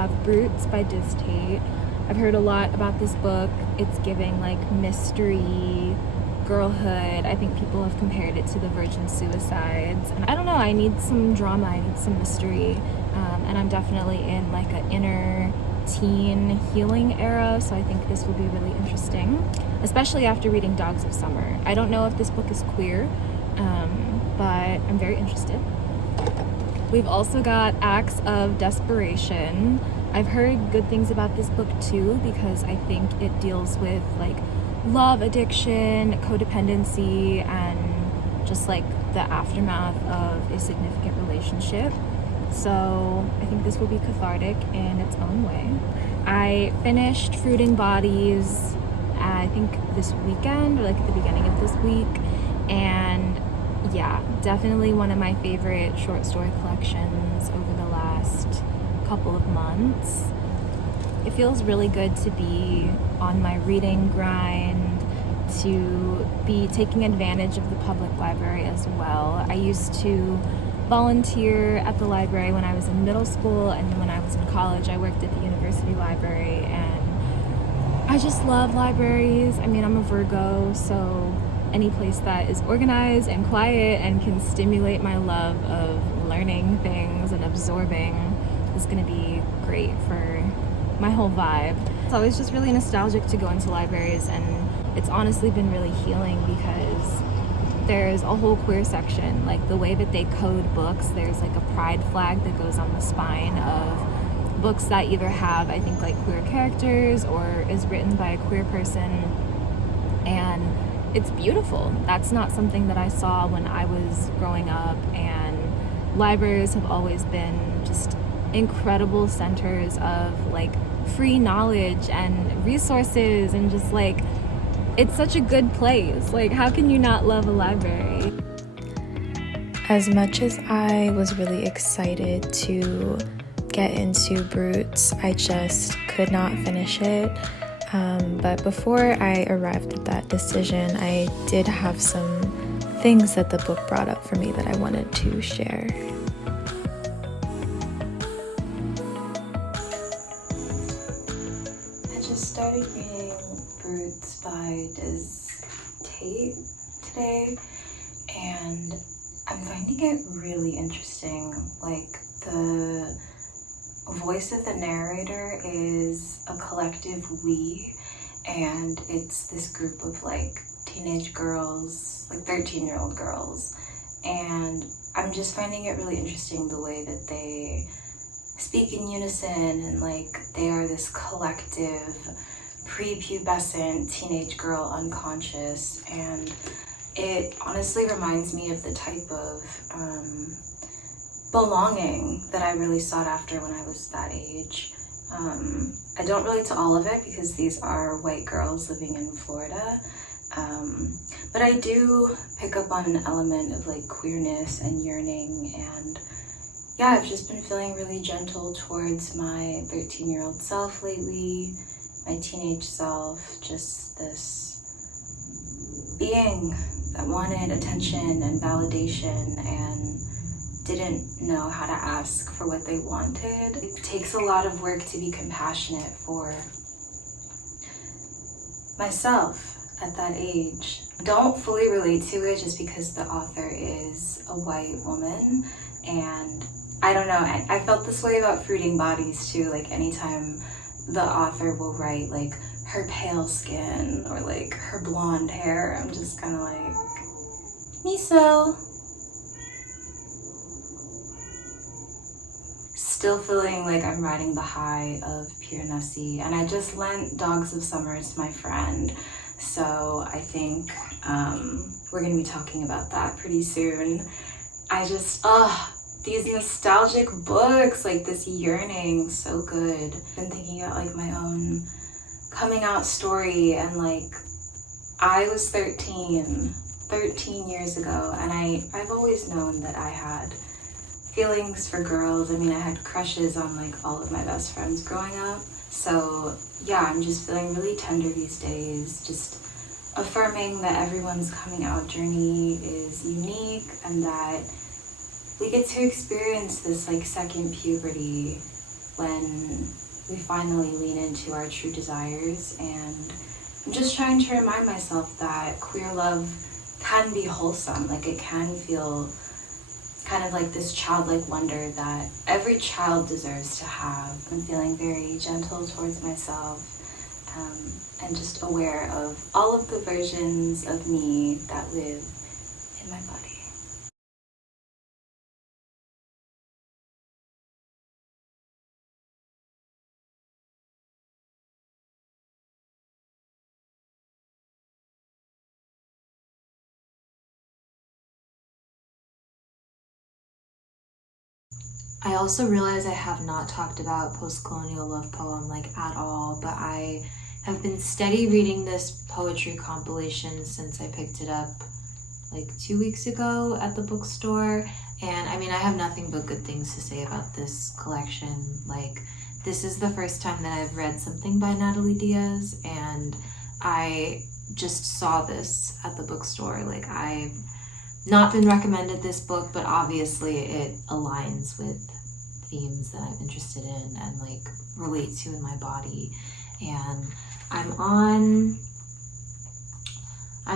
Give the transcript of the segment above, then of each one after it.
have Brutes by Diz Tate. I've heard a lot about this book. It's giving like mystery, girlhood. I think people have compared it to the Virgin Suicides. And I don't know, I need some drama, I need some mystery. And I'm definitely in like an inner teen healing era, so I think this will be really interesting, especially after reading Dogs of Summer. I don't know if this book is queer, but I'm very interested. We've also got Acts of Desperation. I've heard good things about this book too, because I think it deals with like love addiction, codependency, and just like the aftermath of a significant relationship. So I think this will be cathartic in its own way. I finished Fruiting Bodies, I think this weekend, or like at the beginning of this week, and yeah, definitely one of my favorite short story collections over the last couple of months. It feels really good to be on my reading grind, to be taking advantage of the public library as well. I used to volunteer at the library when I was in middle school, and then when I was in college I worked at the university library, and I just love libraries. I mean, I'm a Virgo, so any place that is organized and quiet and can stimulate my love of learning things and absorbing is going to be great for my whole vibe. It's always just really nostalgic to go into libraries, and it's honestly been really healing because there's a whole queer section. Like the way that they code books, there's like a pride flag that goes on the spine of books that either have, I think, like queer characters or is written by a queer person, and it's beautiful. That's not something that I saw when I was growing up, and libraries have always been just incredible centers of like free knowledge and resources, and just like it's such a good place. Like, how can you not love a library? As much as I was really excited to get into Brutes, I just could not finish it. But before I arrived at that decision, I did have some things that the book brought up for me that I wanted to share. I just started reading Brutes by Diz Tate today, and I'm finding it really interesting. Like, the voice of the narrator is a collective we, and it's this group of like teenage girls, like 13-year-old girls, and I'm just finding it really interesting the way that they speak in unison, and like they are this collective prepubescent teenage girl unconscious, and it honestly reminds me of the type of belonging that I really sought after when I was that age. I don't relate to all of it because these are white girls living in Florida, but I do pick up on an element of like queerness and yearning, and yeah, I've just been feeling really gentle towards my 13-year-old self lately, my teenage self, just this being that wanted attention and validation and didn't know how to ask for what they wanted. It takes a lot of work to be compassionate for myself at that age. Don't fully relate to it just because the author is a white woman, and I don't know, I felt this way about Fruiting Bodies too. Like anytime the author will write like her pale skin or like her blonde hair, I'm just kind of like, miso. Still feeling like I'm riding the high of pure Nessie, and I just lent Dogs of Summer to my friend, so I think we're gonna be talking about that pretty soon. I just, these nostalgic books, like this yearning, so good. Been thinking about like my own coming out story, and like I was 13 years ago, and I've always known that I had feelings for girls. I mean, I had crushes on like all of my best friends growing up. So yeah, I'm just feeling really tender these days, just affirming that everyone's coming out journey is unique, and that we get to experience this like second puberty when we finally lean into our true desires. And I'm just trying to remind myself that queer love can be wholesome. Like, it can feel kind of like this childlike wonder that every child deserves to have. I'm feeling very gentle towards myself, and just aware of all of the versions of me that live in my body. I also realize I have not talked about postcolonial love poem like at all, but I have been steady reading this poetry compilation since I picked it up like 2 weeks ago at the bookstore. And I mean, I have nothing but good things to say about this collection. Like, this is the first time that I've read something by Natalie Diaz, and I just saw this at the bookstore. Like, I've not been recommended this book, but obviously it aligns with themes that I'm interested in and like relate to in my body. And I'm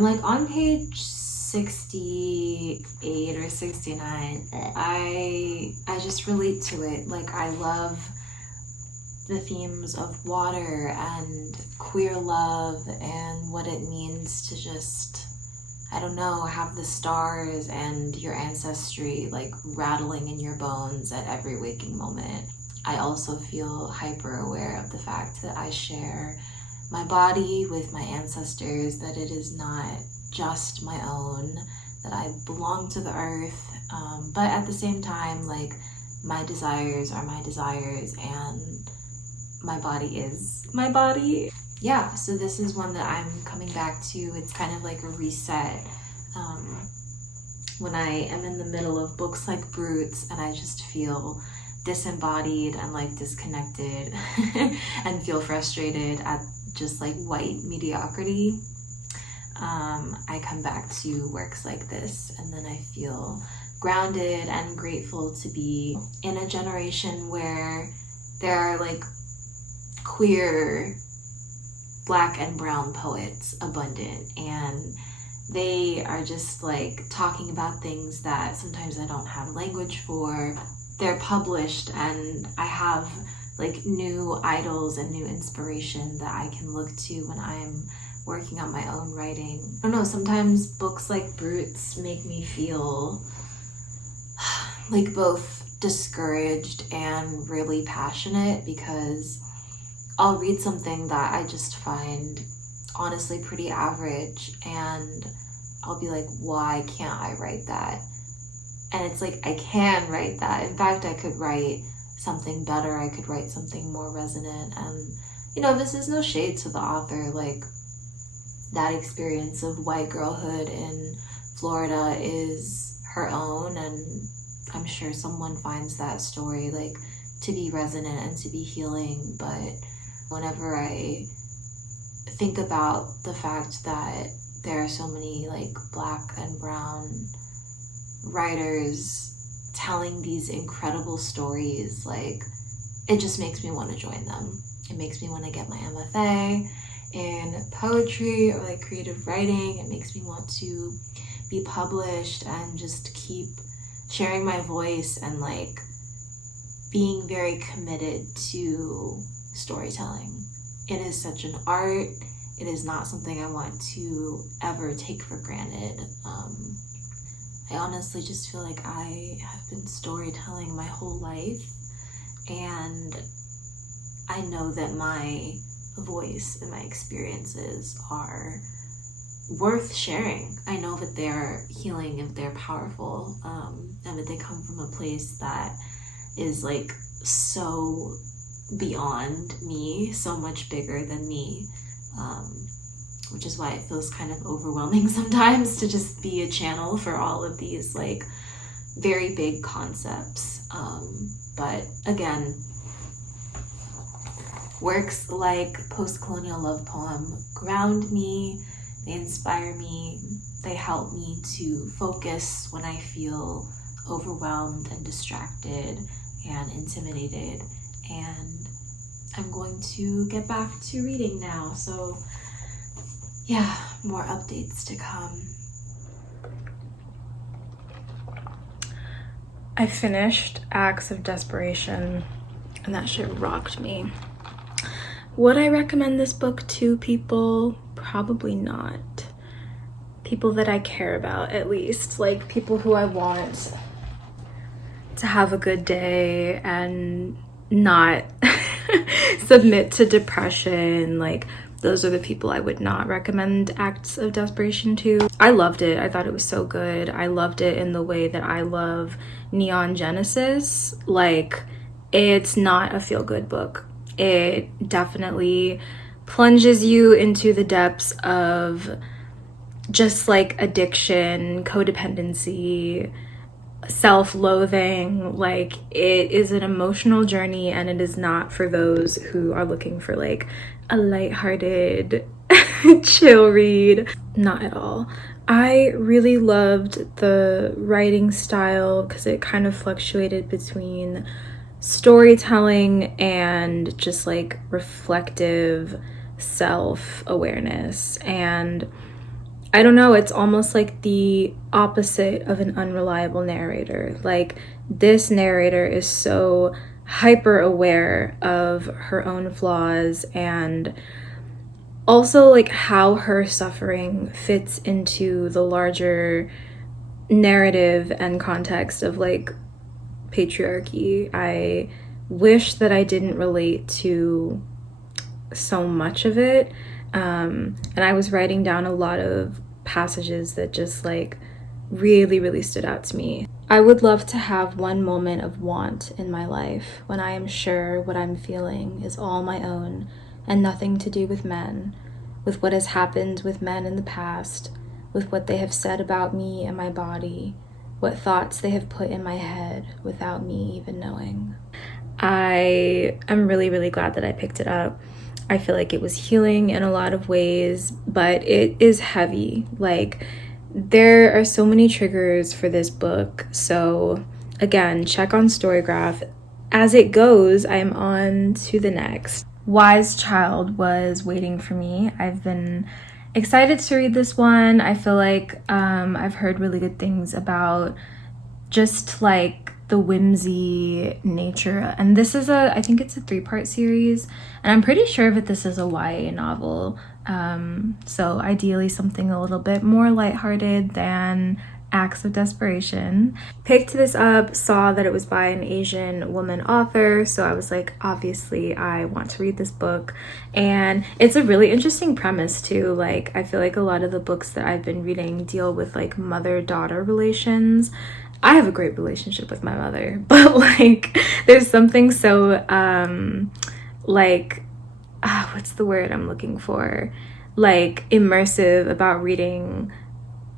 like on page 68 or 69. I just relate to it. Like, I love the themes of water and queer love and what it means to just, I don't know, have the stars and your ancestry like rattling in your bones at every waking moment. I also feel hyper aware of the fact that I share my body with my ancestors, that it is not just my own, that I belong to the earth, but at the same time, like, my desires are my desires and my body is my body. Yeah, so this is one that I'm coming back to. It's kind of like a reset when I am in the middle of books like Brutes and I just feel disembodied and like disconnected and feel frustrated at just like white mediocrity. I come back to works like this, and then I feel grounded and grateful to be in a generation where there are like queer Black and brown poets abundant, and they are just like talking about things that sometimes I don't have language for. They're published, and I have like new idols and new inspiration that I can look to when I'm working on my own writing. I don't know, sometimes books like Brutes make me feel like both discouraged and really passionate, because I'll read something that I just find honestly pretty average and I'll be like, why can't I write that? And it's like, I can write that. In fact, I could write something better. I could write something more resonant. And, you know, this is no shade to the author. Like, that experience of white girlhood in Florida is her own, and I'm sure someone finds that story like to be resonant and to be healing. But whenever I think about the fact that there are so many like Black and brown writers telling these incredible stories, like, it just makes me want to join them. It makes me want to get my MFA in poetry or like creative writing. It makes me want to be published and just keep sharing my voice and like being very committed to storytelling. It is such an art. It is not something I want to ever take for granted. I honestly just feel like I have been storytelling my whole life, and I know that my voice and my experiences are worth sharing. I know that they're healing and they're powerful, and that they come from a place that is like so beyond me, so much bigger than me, which is why it feels kind of overwhelming sometimes to just be a channel for all of these like very big concepts. But again, works like Postcolonial Love Poem ground me, they inspire me, they help me to focus when I feel overwhelmed and distracted and intimidated. and I'm going to get back to reading now. So yeah, more updates to come. I finished Acts of Desperation, and that shit rocked me. Would I recommend this book to people? Probably not. People that I care about, at least. Like, people who I want to have a good day and not submit to depression. Like, those are the people I would not recommend Acts of Desperation to. I loved it. I thought it was so good. I loved it in the way that I love Neon Genesis. Like, it's not a feel-good book. It definitely plunges you into the depths of just like addiction, codependency, self-loathing. Like, it is an emotional journey, and it is not for those who are looking for like a lighthearted chill read. Not at all. I really loved the writing style because it kind of fluctuated between storytelling and just like reflective self-awareness. And I don't know, it's almost like the opposite of an unreliable narrator. Like, this narrator is so hyper aware of her own flaws, and also like how her suffering fits into the larger narrative and context of like patriarchy. I wish that I didn't relate to so much of it. And I was writing down a lot of passages that just like really stood out to me. I would love to have one moment of want in my life when I am sure what I'm feeling is all my own and nothing to do with men, with what has happened with men in the past, with what they have said about me and my body, what thoughts they have put in my head without me even knowing. I am really glad that I picked it up. I feel like it was healing in a lot of ways, but it is heavy. Like, there are so many triggers for this book. So again, check on Storygraph. As it goes, I'm on to the next. Wise Child was waiting for me. I've been excited to read this one. I feel like I've heard really good things about just like the whimsy nature, and this is I think it's a 3-part series, and I'm pretty sure that this is a YA novel, so ideally something a little bit more lighthearted than Acts of Desperation. Picked this up, saw that it was by an Asian woman author, so I was like, obviously I want to read this book. And it's a really interesting premise too. Like, I feel like a lot of the books that I've been reading deal with like mother-daughter relations. I have a great relationship with my mother, but like there's something so what's the word I'm looking for? Like immersive about reading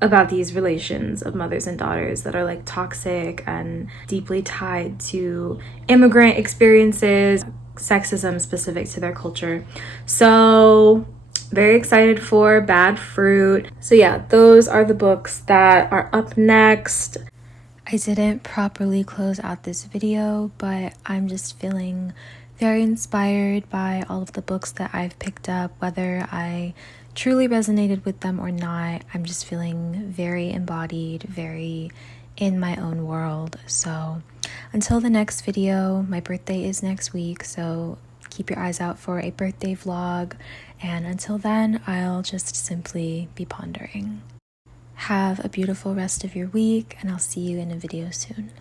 about these relations of mothers and daughters that are like toxic and deeply tied to immigrant experiences, sexism specific to their culture. So very excited for Bad Fruit. So yeah, those are the books that are up next. I didn't properly close out this video, but I'm just feeling very inspired by all of the books that I've picked up, whether I truly resonated with them or not. I'm just feeling very embodied, very in my own world. So until the next video, my birthday is next week, so keep your eyes out for a birthday vlog. And until then, I'll just simply be pondering. Have a beautiful rest of your week, and I'll see you in a video soon.